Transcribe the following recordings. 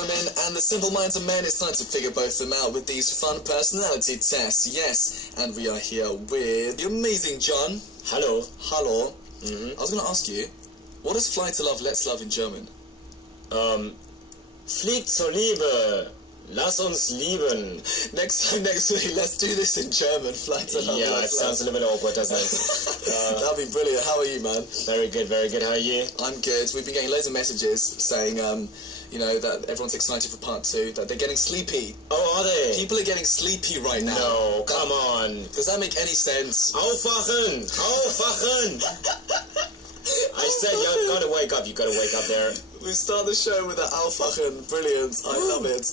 women and the simple minds of men. It's time to figure both of them out with these fun personality tests. Yes, and we are here with the amazing John. Hello. Hello. I was going to ask you, what does fly to love, let's love in German? Flieg zur Liebe. Lass uns lieben. Next week, let's do this in German. Fly to love, yeah, let's it sounds a little bit awkward, doesn't it? That'd be brilliant. How are you, man? Very good, very good. How are you? I'm good. We've been getting loads of messages saying, you know, that everyone's excited for part 2, that they're getting sleepy. Oh, are they? People are getting sleepy right now. No, come on. Does that make any sense? Aufwachen! Aufwachen! I said you've got to wake up. You've got to wake up there. We start the show with an Aufwachen. Brilliant. I love it.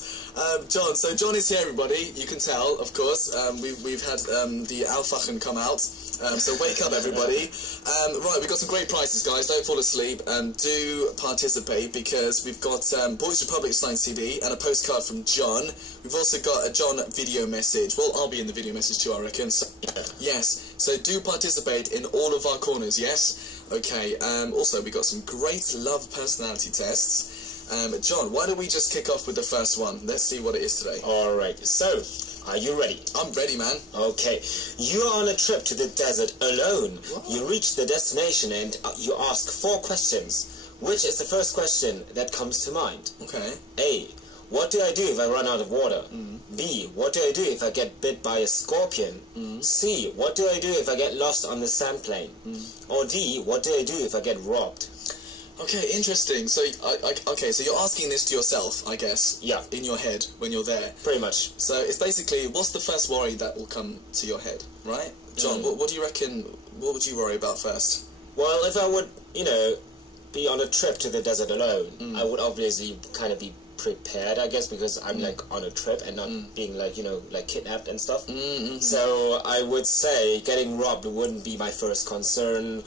John. So John is here, everybody. You can tell, of course. We've had the Aufwachen come out. So wake up, everybody. Right, we've got some great prizes, guys. Don't fall asleep. Do participate, because we've got Boys Republic signed CD and a postcard from John. We've also got a John video message. Well, I'll be in the video message too, I reckon. So, yes. So do participate in all of our corners, yes? Okay. Also, we got some great love personality tests. John, why don't we just kick off with the first one? Let's see what it is today. All right. So, are you ready? I'm ready, man. Okay. You are on a trip to the desert alone. What? You reach the destination and you ask 4 questions. Which is the first question that comes to mind? Okay. A. What do I do if I run out of water? B. What do I do if I get bit by a scorpion? C. What do I do if I get lost on the sand plane? Or D. What do I do if I get robbed? Okay, interesting. So, okay, so you're asking this to yourself, I guess. Yeah. In your head, when you're there. Pretty much. So it's basically, what's the first worry that will come to your head, right? John, what do you reckon, what would you worry about first? Well, if I would, you know, be on a trip to the desert alone, I would obviously kind of be prepared, I guess, because I'm like on a trip and not being like, you know, like kidnapped and stuff. So I would say getting robbed wouldn't be my first concern.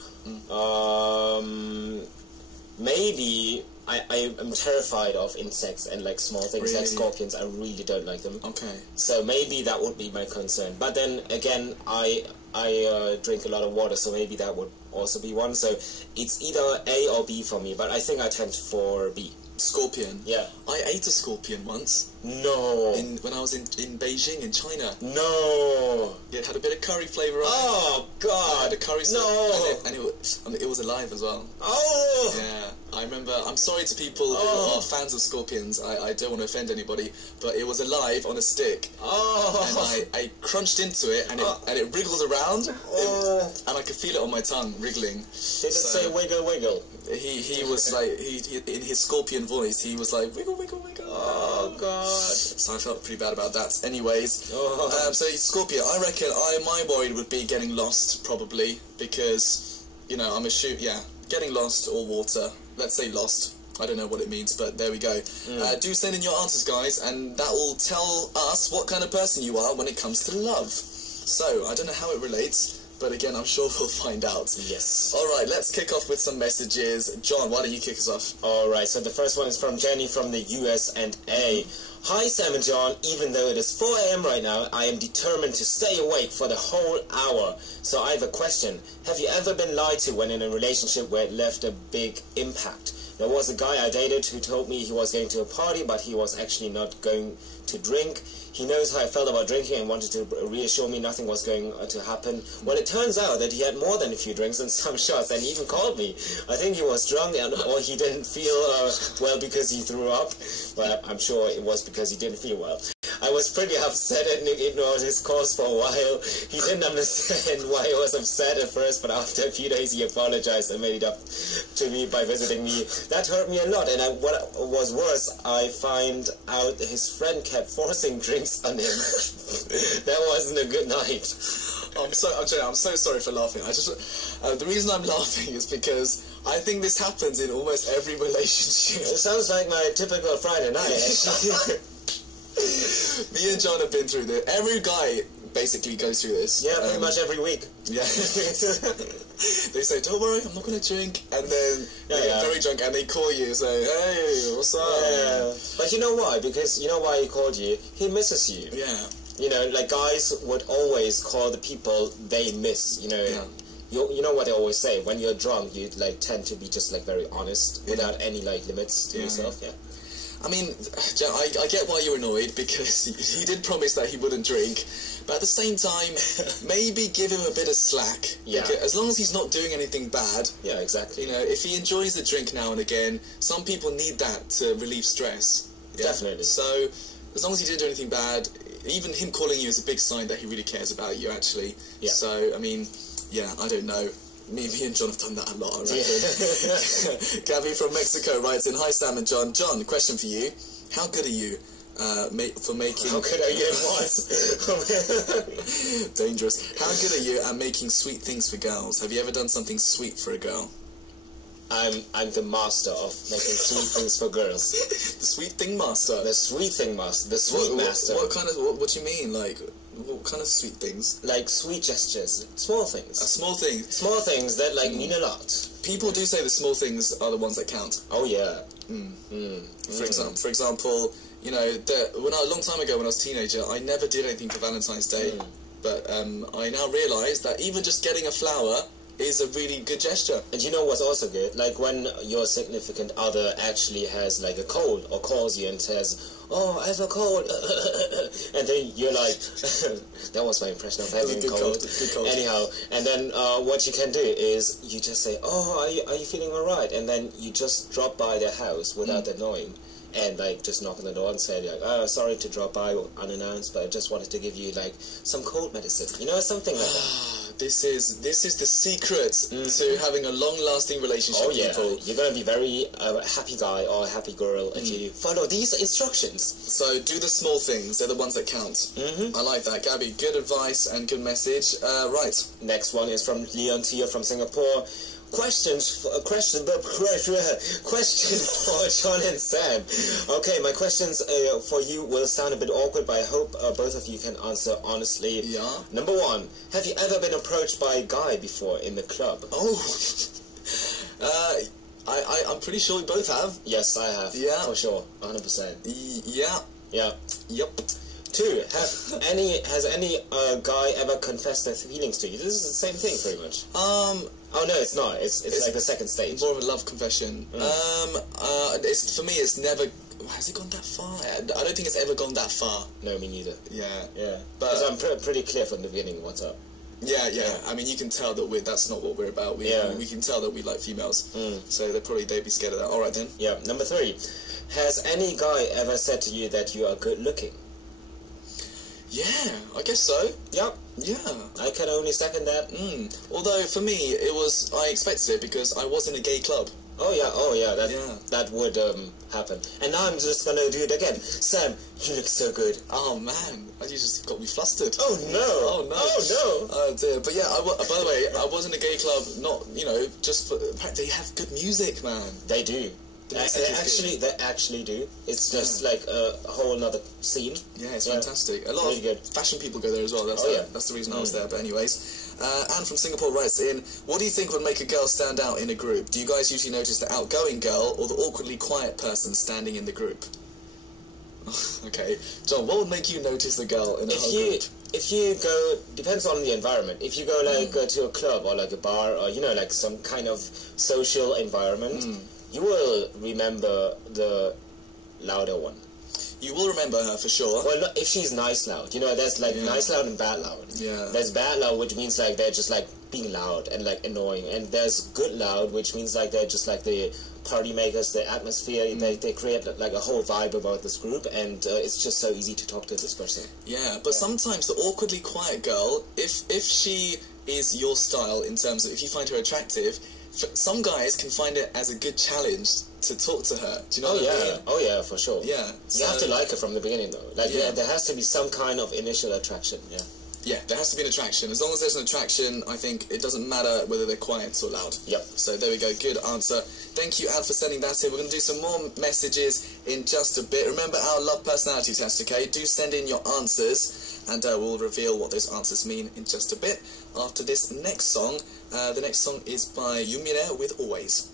Maybe I am terrified of insects and like small things like scorpions. I really don't like them. Okay. So maybe that would be my concern. But then again, I drink a lot of water, so maybe that would also be one. So it's either A or B for me, but I think I tend for B. Scorpion? Yeah. I ate a scorpion once. No. When I was in Beijing, in China. No. It had a bit of curry flavour on it. Oh, God. The curry sauce. No. And it was alive as well. Oh. Yeah. I remember, I'm sorry to people who are fans of scorpions, I don't want to offend anybody, but it was alive on a stick. Oh. And I crunched into it, and it wriggled around, and I could feel it on my tongue, wriggling. Did it say wiggle, wiggle? He was like, he in his scorpion voice, he was like, wiggle, wiggle, wiggle. Oh, God. So I felt pretty bad about that. Anyways, Oh. so Scorpion, I reckon my worry would be getting lost, probably, because, you know, getting lost or water. Let's say lost. I don't know what it means, but there we go. Do send in your answers, guys, and that will tell us what kind of person you are when it comes to love. So, I don't know how it relates, but again, I'm sure we'll find out. Yes. Alright, let's kick off with some messages. John, why don't you kick us off? Alright, so the first one is from Jenny from the USA. Hi, Sam and John. Even though it is 4 a.m. right now, I am determined to stay awake for the whole hour. So I have a question. Have you ever been lied to when in a relationship where it left a big impact? There was a guy I dated who told me he was going to a party, but he was actually not going to drink. He knows how I felt about drinking and wanted to reassure me nothing was going to happen. Well, it turns out that he had more than a few drinks and some shots, and he even called me. I think he was drunk, or he didn't feel well because he threw up. Well, I'm sure it was because he didn't feel well. I was pretty upset and ignored his calls for a while. He didn't understand why I was upset at first, but after a few days he apologized and made it up to me by visiting me. That hurt me a lot, and what was worse, I find out his friend kept forcing drinks on him. That wasn't a good night. I'm so sorry for laughing. The reason I'm laughing is because I think this happens in almost every relationship. It sounds like my typical Friday night, actually. Me and John have been through this. Every guy basically goes through this. Yeah, pretty much every week. Yeah. They say, don't worry, I'm not going to drink. And then they get very drunk and they call you and say, hey, what's up? Yeah. But you know why? Because you know why he called you? He misses you. Yeah. You know, like guys would always call the people they miss, you know. Yeah. You know what they always say, when you're drunk, you like tend to be just like very honest without any like limits to yourself. Yeah. I mean, I get why you're annoyed, because he did promise that he wouldn't drink, but at the same time, maybe give him a bit of slack. Yeah. As long as he's not doing anything bad. Yeah, exactly. You know, if he enjoys the drink now and again, some people need that to relieve stress. Yeah? Definitely. So, as long as he didn't do anything bad, even him calling you is a big sign that he really cares about you, actually. Yeah. So, I mean, yeah, I don't know. Me and John have done that a lot, I reckon. Yeah. Gabby from Mexico writes in, "Hi Sam and John. John, question for you. How good are you for making... How good are you at what? Dangerous. How good are you at making sweet things for girls? Have you ever done something sweet for a girl?" I'm the master of making sweet things for girls. The sweet thing master? The sweet thing master. The sweet master. What do you mean? Like, what kind of sweet things? Like sweet gestures. Small things. Small things. Small things that, like, mean a lot. People do say the small things are the ones that count. Oh, yeah. For example, you know, a long time ago when I was a teenager, I never did anything for Valentine's Day. But I now realise that even just getting a flower is a really good gesture. And you know what's also good? Like when your significant other actually has like a cold or calls you and says, "Oh, I have a cold," and then you're like, that was my impression of having a cold. Good cold. Anyhow, and then what you can do is you just say, "Oh, are you feeling alright?" And then you just drop by their house without them knowing. And like just knock on the door and say like, "Oh, sorry to drop by unannounced, but I just wanted to give you like some cold medicine," you know, something like that. This is the secret to having a long-lasting relationship with people. You're gonna be very happy guy or a happy girl if you follow these instructions. So do the small things; they're the ones that count. I like that, Gabby. Good advice and good message. Right. Next one is from Leon Tia from Singapore. Question for John and Sam. Okay, my questions for you will sound a bit awkward, but I hope both of you can answer honestly. Yeah. Number one, have you ever been approached by a guy before in the club? Oh, I'm pretty sure we both have. Yes, I have. Yeah. For sure, 100%. Yeah. Yeah. Yep. Two, has any guy ever confessed their feelings to you? This is the same thing, pretty much. Oh no, it's not. It's like the second stage. More of a love confession. For me, it's never. Has it gone that far? I don't think it's ever gone that far. No, me neither. Yeah. But I'm pretty clear from the beginning what's up. Yeah. I mean, you can tell that that's not what we're about. We can tell that we like females. So they'd be scared of that. All right then. Yeah. Number three, has any guy ever said to you that you are good looking? Yeah, I guess so. Yep. Yeah. I can only second that. Although for me, I expected it because I was in a gay club. Oh yeah. That would happen. And now I'm just gonna do it again. Sam, you look so good. Oh man, you just got me flustered. Oh no. Oh dear. But yeah, by the way, I was in a gay club. Not just for. They have good music, man. They do. They actually do. It's just like a whole other scene. Yeah, it's fantastic. A lot of fashion people go there as well. That's the reason I was there. But anyways, Anne from Singapore writes in, "What do you think would make a girl stand out in a group? Do you guys usually notice the outgoing girl or the awkwardly quiet person standing in the group?" Okay, John, what would make you notice the girl in a whole group? If you go, depends on the environment. If you go like to a club or like a bar or like some kind of social environment. You will remember the louder one. You will remember her for sure. Well, if she's nice loud. There's like nice loud and bad loud. Yeah. There's bad loud, which means like they're just like being loud and like annoying. And there's good loud, which means like they're just like the party makers, the atmosphere. They create like a whole vibe about this group, and it's just so easy to talk to this person. Yeah, but sometimes the awkwardly quiet girl, if she is your style in terms of if you find her attractive, some guys can find it as a good challenge to talk to her. Do you know what I mean? Oh yeah, for sure. Yeah. You have to like her from the beginning though. Like there has to be some kind of initial attraction, yeah. Yeah, there has to be an attraction. As long as there's an attraction, I think it doesn't matter whether they're quiet or loud. Yep. So there we go, good answer. Thank you, Ad, for sending that in. We're going to do some more messages in just a bit. Remember our love personality test, okay? Do send in your answers, and we'll reveal what those answers mean in just a bit. After this next song, the next song is by Yumire with Always.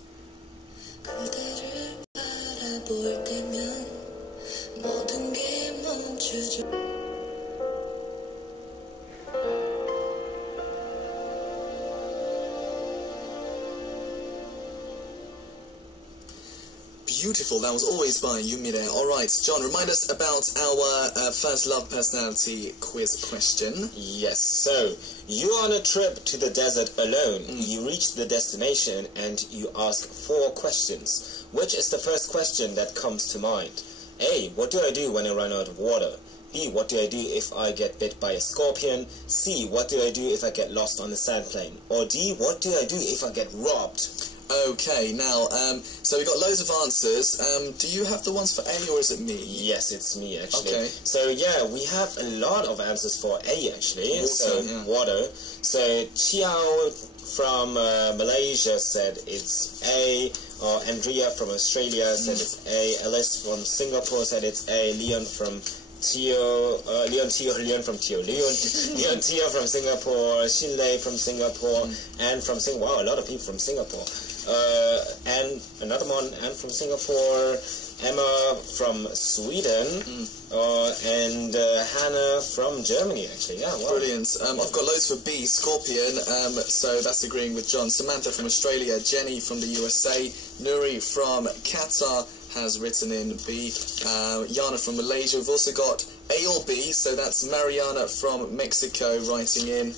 Beautiful. That was Always by Yumire. All right, John, remind us about our first love personality quiz question. Yes, so you're on a trip to the desert alone. You reach the destination and you ask 4 questions. Which is the first question that comes to mind? A. What do I do when I run out of water? B. What do I do if I get bit by a scorpion? C. What do I do if I get lost on the sandplane? Or D. What do I do if I get robbed? Okay, now, so we got loads of answers. Do you have the ones for A, or is it me? Yes, it's me, actually. Okay. So, yeah, we have a lot of answers for A, actually. Water. So, Chiao from Malaysia said it's A. Andrea from Australia said it's A. Alice from Singapore said it's A. Leon from Leon Teo from Singapore, Shinlei from Singapore, and from Singapore. Wow, a lot of people from Singapore. And another one, and from Singapore, Emma from Sweden, and Hannah from Germany, actually. Yeah, wow. Brilliant. I've got loads for B, Scorpion, so that's agreeing with John. Samantha from Australia, Jenny from the USA, Nuri from Qatar has written in B, Yana from Malaysia. We've also got A or B, so that's Mariana from Mexico writing in.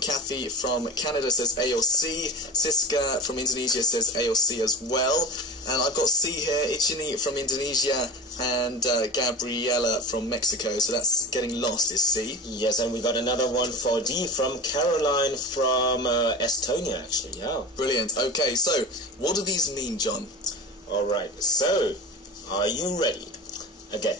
Kathy from Canada says A or C. Siska from Indonesia says A or C as well. And I've got C here, Ichini from Indonesia, and Gabriela from Mexico, so that's getting lost is C. Yes, and we got another one for D from Caroline from Estonia, actually. Yeah. Brilliant. Okay, so what do these mean, John? Alright, so are you ready? Okay.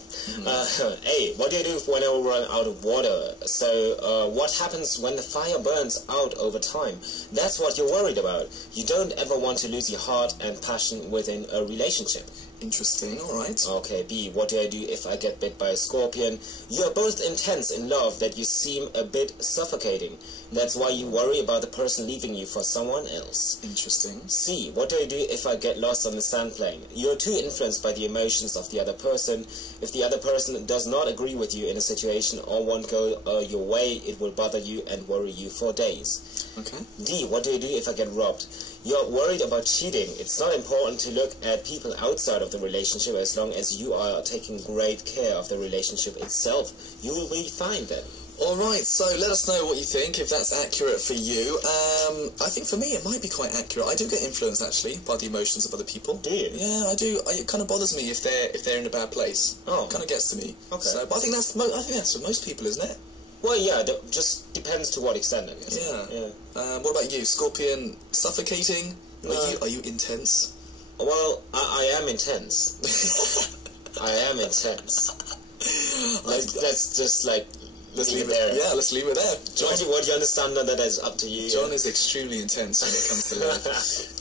A. What do you do when I run out of water? So, what happens when the fire burns out over time? That's what you're worried about. You don't ever want to lose your heart and passion within a relationship. Interesting, alright. Okay, B. What do I do if I get bit by a scorpion? You're both intense in love that you seem a bit suffocating. That's why you worry about the person leaving you for someone else. Interesting. C. What do I do if I get lost on the sandplane? You're too influenced by the emotions of the other person. If the other person does not agree with you in a situation or won't go your way, it will bother you and worry you for days. Okay. D. What do you do if I get robbed? You're worried about cheating. It's not important to look at people outside of the relationship as long as you are taking great care of the relationship itself. You will be fine then. Alright, so let us know what you think, if that's accurate for you. I think for me it might be quite accurate. I do get influenced, actually, by the emotions of other people. Do you? Yeah, I do. It kind of bothers me if they're in a bad place. Oh. It kind of gets to me. Okay. So, but I think that's for most people, isn't it? Well, yeah, just depends to what extent, I guess. Yeah. What about you? Scorpion suffocating? No. Are you intense? Well, I am intense. I am intense. That's just like... Let's leave it there. Yeah, let's leave it there. John, what do you understand that is up to you? John is extremely intense when it comes to love.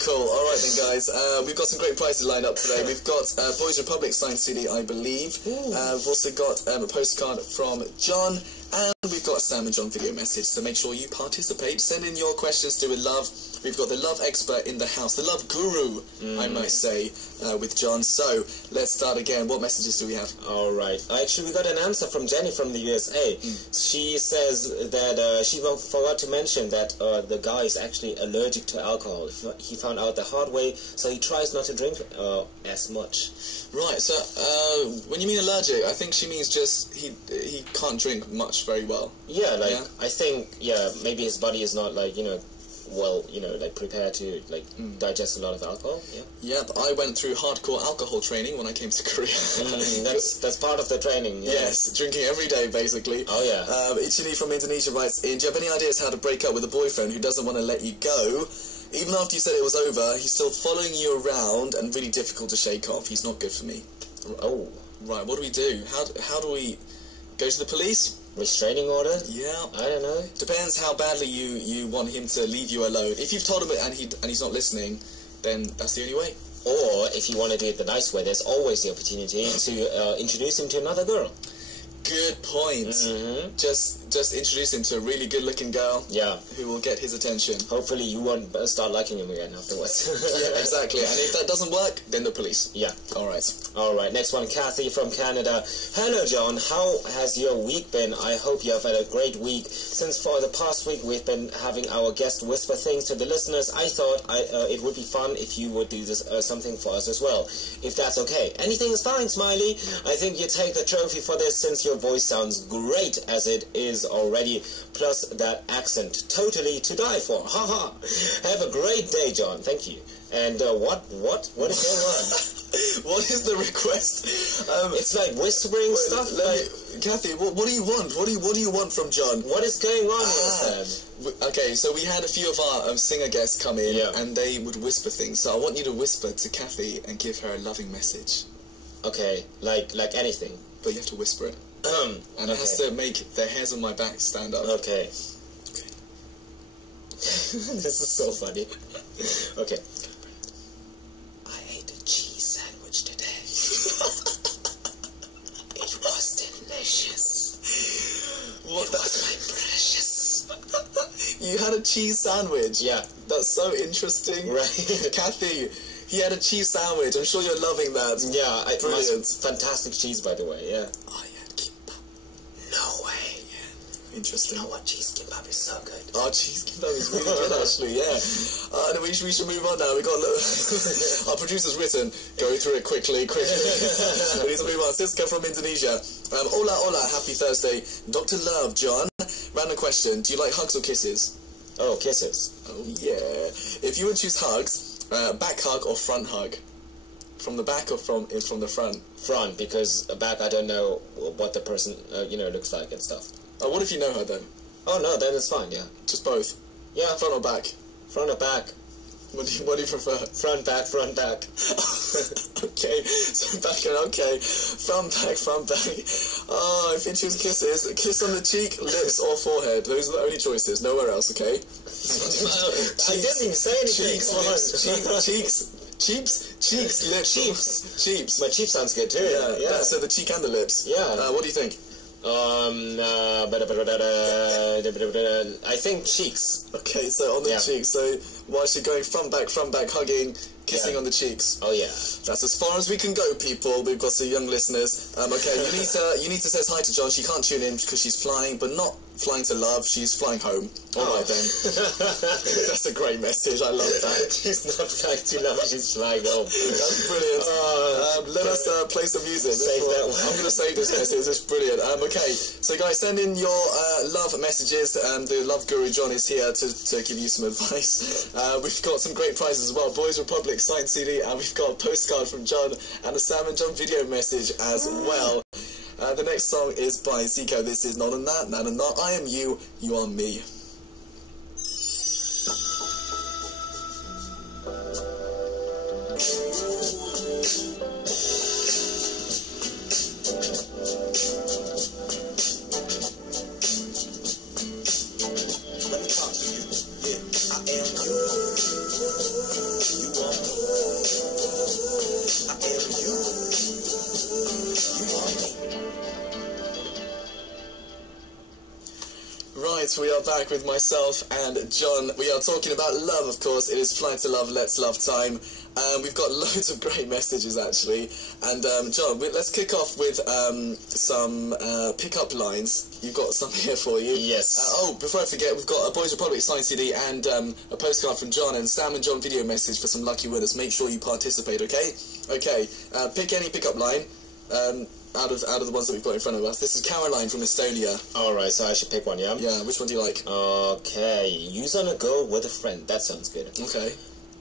Cool. All right then, guys. We've got some great prizes lined up today. We've got Boys Republic signed CD, I believe. We've also got a postcard from John. And we've got a Sam and John video message, so make sure you participate. Send in your questions to with love. We've got the love expert in the house, the love guru, I might say, with John. So, let's start again. What messages do we have? Alright. Actually, we got an answer from Jenny from the USA. She says that she forgot to mention that the guy is actually allergic to alcohol. He found out the hard way, so he tries not to drink as much. Right, so when you mean allergic, I think she means just he can't drink much very well. Yeah, I think, maybe his body is not like, prepared to digest a lot of alcohol. Yeah. Yep, I went through hardcore alcohol training when I came to Korea. That's part of the training. Yeah. Yes, drinking every day basically. Oh yeah. Ichini from Indonesia writes in, do you have any ideas how to break up with a boyfriend who doesn't want to let you go? Even after you said it was over, he's still following you around and really difficult to shake off. He's not good for me. Oh. Right, what do we do? How do we go to the police? Restraining order? Yeah. I don't know. Depends how badly you want him to leave you alone. If you've told him it and he's not listening, then that's the only way. Or, if you want to do it the nice way, there's always the opportunity to introduce him to another girl. good point. Just introduce him to a really good-looking girl. Yeah. Who will get his attention. Hopefully you won't start liking him again afterwards. Yeah, exactly. And if that doesn't work, then the police. Yeah. Alright, next one, Kathy from Canada. Hello, John. How has your week been? I hope you have had a great week. Since for the past week we've been having our guest whisper things to the listeners, I thought it would be fun if you would do this something for us as well. If that's okay. Anything is fine, Smiley. I think you take the trophy for this since your voice sounds great as it is already. Plus that accent. Totally to die for. Haha. Have a great day, John. Thank you. And what is going on? What is the request? It's like whispering stuff. Kathy, what do you want? What do you want from John? What is going on here, Sam? Okay, so we had a few of our singer guests come in, and they would whisper things. So I want you to whisper to Kathy and give her a loving message. Okay, like anything. But you have to whisper it. And it has to make the hairs on my back stand up. Okay. This is so funny. Okay. I ate a cheese sandwich today. It was delicious. What? It was my precious. You had a cheese sandwich? Yeah. That's so interesting. Right. Kathy, he had a cheese sandwich. I'm sure you're loving that. Yeah. Brilliant. Fantastic cheese, by the way, yeah. Oh, yeah, Kpop. No way. Interesting. You know what? Cheese kimbap is so good. Oh, cheese kimbap is really good, actually, yeah. We should move on now. We got our producer's written. Go through it quickly. We need to move on. Siska from Indonesia. Hola, happy Thursday. Dr. Love, John. Random question. Do you like hugs or kisses? Oh, kisses. Oh, yeah. If you would choose hugs, back hug or front hug? From the back or from the front? Front, because back I don't know what the person looks like and stuff. Oh, what if you know her then? Oh no, then it's fine. Yeah. Just both. Yeah. Front or back? Front or back? What do you prefer? Front, back. Okay, so back and okay. Front, back. Oh, if you choose kisses, a kiss on the cheek, lips, or forehead. Those are the only choices. Nowhere else. Okay. I didn't even say anything. Cheeks, lips, cheeks. My cheek sounds good too. Yeah. So the cheek and the lips. Yeah. What do you think? I think cheeks. Okay, so on the cheeks. So while she's going front, back, hugging, kissing on the cheeks. Oh yeah. That's as far as we can go, people. We've got some young listeners. Okay, you need to say hi to John. She can't tune in because she's flying, but not flying to love. She's flying home. All right then. That's a great message. I love that. She's not flying to love. She's flying home. That's brilliant. Let us play some music. Save that one. I'm going to save this message. It's brilliant. Okay, so guys, send in your love messages. The Love Guru John is here to give you some advice. We've got some great prizes as well. Boys Republic signed CD, and we've got a postcard from John and a Sam and John video message as well. The next song is by Zico. This is Not and That, Not and Not. I am you, you are me. Let me talk to you. Yeah, I am you. You are me. I am you. You are me. Right, we are back with myself and John. We are talking about love, of course. It is Fly to Love, Let's Love time. We've got loads of great messages, actually. And, John, let's kick off with some pick-up lines. You've got some here for you. Yes. Before I forget, we've got a Boys Republic signed CD and a postcard from John and Sam and John video message for some lucky winners. Make sure you participate, okay? Okay, pick any pick-up line. Out of the ones that we've got in front of us. This is Caroline from Estonia. Alright, so I should pick one, yeah? Yeah, which one do you like? Okay, you's on a go with a friend. That sounds good. Okay.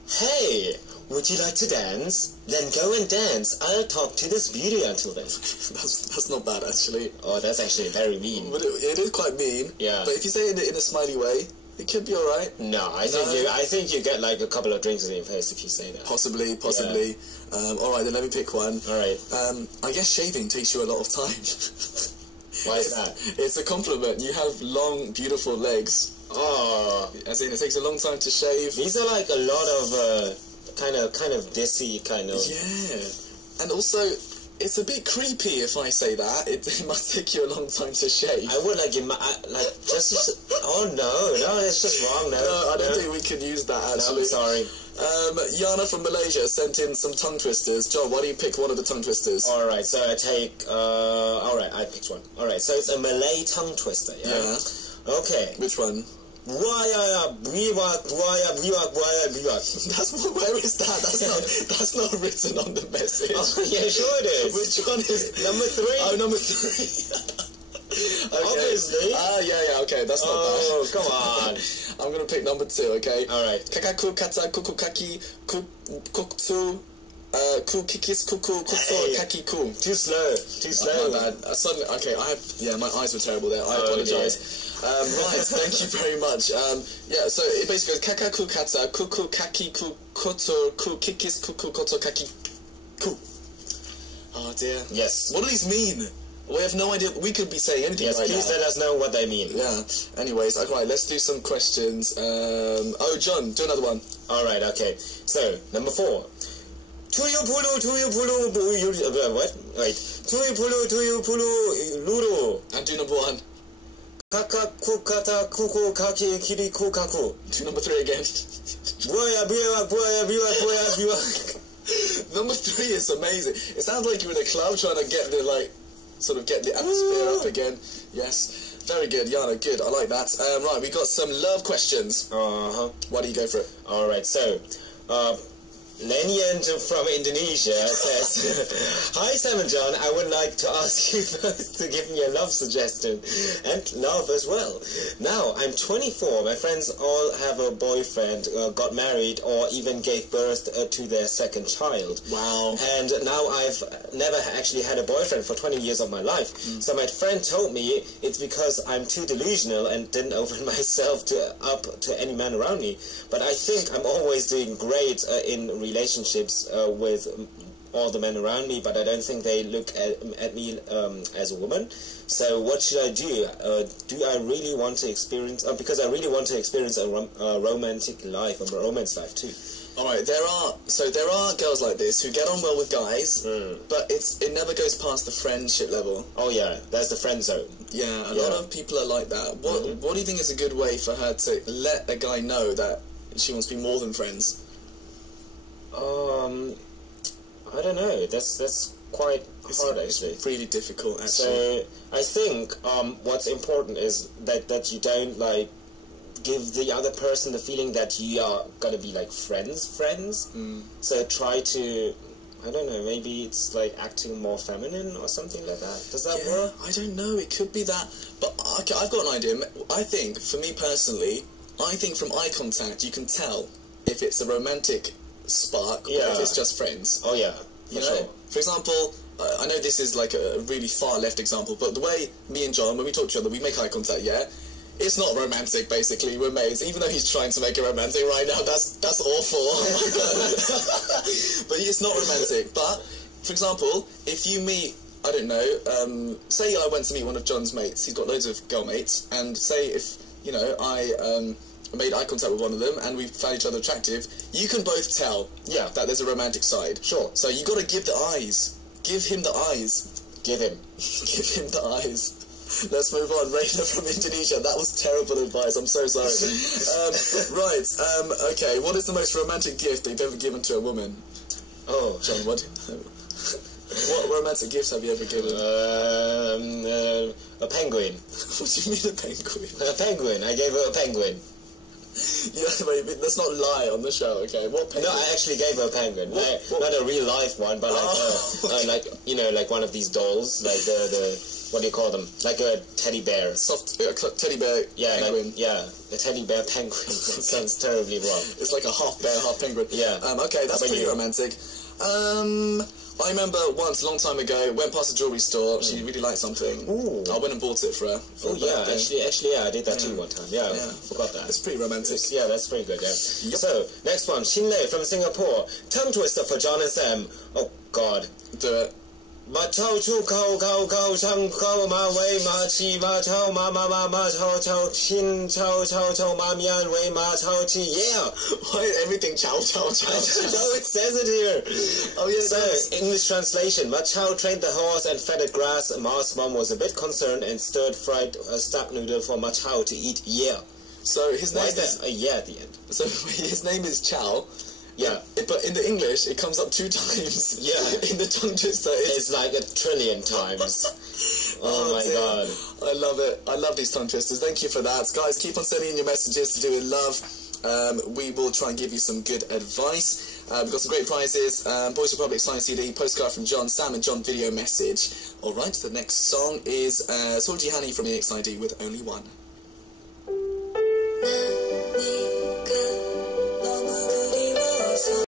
Hey, would you like to dance? Then go and dance. I'll talk to this beauty until then. That's not bad, actually. Oh, that's actually very mean. But it is quite mean. Yeah. But if you say it in a smiley way, it could be alright. No, I think you get like a couple of drinks in your face if you say that. Possibly. Yeah. Alright, then let me pick one. Alright. I guess shaving takes you a lot of time. Why is that? It's a compliment. You have long, beautiful legs. Oh. As in, it takes a long time to shave. These are like a lot of kind of dissy kind of. Yeah. And also, it's a bit creepy if I say that. It must take you a long time to shave. I would like oh no, it's just wrong. No, I don't think we can use that actually. No, sorry. Yana from Malaysia sent in some tongue twisters. John, why do you pick one of the tongue twisters? Alright, so I take, alright, I picked one. Alright, so it's a Malay tongue twister, yeah? Yeah. Okay. Which one? That's where is that? That's not written on the message. Oh, yeah, sure it is. Which one is number 3? Oh, number 3. Okay. Obviously. Yeah, okay, that's not bad. Oh, come on. I'm gonna pick number 2, okay? Alright. Kakaku kata kuku kaki kuktu ku kikis kuku kukto kaki ku. Too slow. My bad. Suddenly, okay, my eyes were terrible there. I apologise. Right, thank you very much. Yeah, so it basically goes kakaku kata kuku kaki ku koto ku kikis kuku koto kaki ku. Oh dear. Yes. What do these mean? We have no idea. We could be saying anything right now. Yes, please let us know what they mean. Yeah. Anyways, right, let's do some questions. John, do another one. Alright, okay. So, number 4. Tuyu pulu, what? Wait. Tuyu pulu, luru. And do number 1. Kaka kukata kuku kaki kiri kukaku. Do number 3 again. Buaya. Number 3 is amazing. It sounds like you're in a club trying to get the, sort of get the atmosphere up again. Yes. Very good, Yana, good. I like that. Right, we got some love questions. Uh-huh. Why do you go for it? Alright, so, Lenian from Indonesia says, Hi Sam and John, I would like to ask you first to give me a love suggestion and love as well. Now, I'm 24, my friends all have a boyfriend, got married or even gave birth to their second child. Wow. And now I've never actually had a boyfriend for 20 years of my life. So my friend told me it's because I'm too delusional and didn't open myself up to any man around me. But I think I'm always doing great in relationships with all the men around me, but I don't think they look at me as a woman. So what should I do? Do I really want to experience... because I really want to experience a romantic life, a romance life too. Alright, there are girls like this who get on well with guys, but it never goes past the friendship level. Oh yeah, that's the friend zone. Yeah, a lot of people are like that. What do you think is a good way for her to let a guy know that she wants to be more than friends? I don't know. That's quite hard actually. It's really difficult actually. So I think what's important is that you don't give the other person the feeling that you are gonna be like friends. So try to, I don't know, maybe it's like acting more feminine or something like that. Does that work? I don't know. It could be that, but okay, I've got an idea. I think for me personally, from eye contact you can tell if it's a romantic spark or if it's just friends. Oh yeah, you know. For example, I know this is like a really far left example, but the way me and John, when we talk to each other, we make eye contact. Yeah, it's not romantic. Basically, we're mates. Even though he's trying to make it romantic right now, that's awful. Oh my God. But it's not romantic. But for example, if you meet, I don't know, say I went to meet one of John's mates. He's got loads of girl mates, and say if I made eye contact with one of them and we found each other attractive, you can both tell that there's a romantic side. Sure. So you got to give the eyes. Give him the eyes. Give him the eyes. Let's move on. Raina from Indonesia. That was terrible advice. I'm so sorry. Right. Okay. What is the most romantic gift that you've ever given to a woman? Oh, John, what romantic gifts have you ever given? A penguin. What do you mean a penguin? A penguin. I gave her a penguin. Yeah, wait, let's not lie on the show, okay? What penguin? No, I actually gave her a penguin. Not a real life one, but like like one of these dolls, like the what do you call them? Like a teddy bear. Soft teddy bear penguin. A teddy bear penguin. That sounds terribly wrong. It's like a half bear, half penguin. Yeah. Okay, that's pretty romantic. I remember once, a long time ago, went past a jewellery store, she really liked something. Ooh. I went and bought it for her. Oh yeah, actually, I did that too one time. Yeah, forgot that. It's pretty romantic. Yeah, that's pretty good, yeah. Yep. So, next one, Shinlei from Singapore. Tongue twister for John and Sam. Oh, God. Do it. Ma chao chu kao kao kao chang kao ma wei ma chi ma chao ma ma ma ma chao chao chin chao chao chao ma mian wei ma chao chi. Yeah. Why everything chow chow chow? No, it says it here. Oh yeah. So, English translation. Ma chao trained the horse and fed it grass. Ma's mom was a bit concerned and stirred fried stuck noodle for Ma chao to eat. Yeah. So his name Why is there a yeah at the end? So his name is Chow. Yeah. But in the English, it comes up 2 times. Yeah. In the tongue twister, It's like 1 trillion times. Oh my dear. god. I love it. I love these tongue twisters. Thank you for that. Guys, keep on sending in your messages to do with love. We will try and give you some good advice. We've got some great prizes. Boys Republic signed CD, postcard from John, Sam and John video message. Alright, the next song is Solji Hani from EXID with Only One.